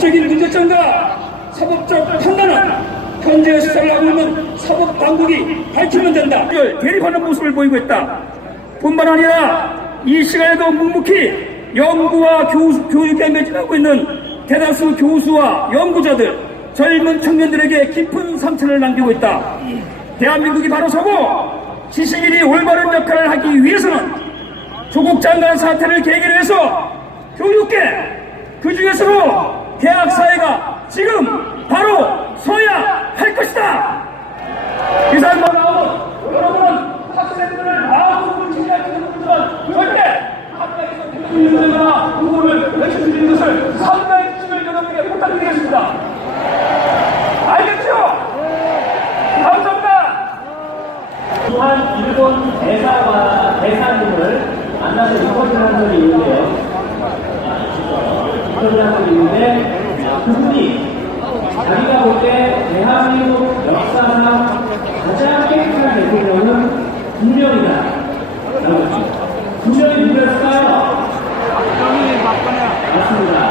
법적인 문제점과 사법적 판단은 현재 수사를 하고 있는 사법 당국이 밝히면 된다. 대립하는 모습을 보이고 있다. 뿐만 아니라 이 시간에도 묵묵히 연구와 교수, 교육에 매진하고 있는 대다수 교수와 연구자들, 젊은 청년들에게 깊은 상처를 남기고 있다. 대한민국이 바로 서고 지식인이 올바른 역할을 하기 위해서는 조국 장관 사태를 계기로 해서 교육계 그 중에서도 대학 사회가 지금 바로 서야 할 것이다. 이상 말 나오면 여러분은 학생들을 마음으로 지지하시는 분들은 절대 한국에서 대통령이나 후보를 외쳐드리는 것을 상당히 주시면 여러분에게 부탁드리겠습니다. 알겠죠? 감사합니다. 또한 일본 대사와 대사님을 만나서 인터뷰를 한 적이 있는데요. 인터뷰를 한 적이 있는데 아, 그분이 자기가 볼 때 대한민국 역사상 가장 깨끗한 대통령은 두 명이다. 라고 했습니다. 두 명이 누구였을까요? 맞습니다.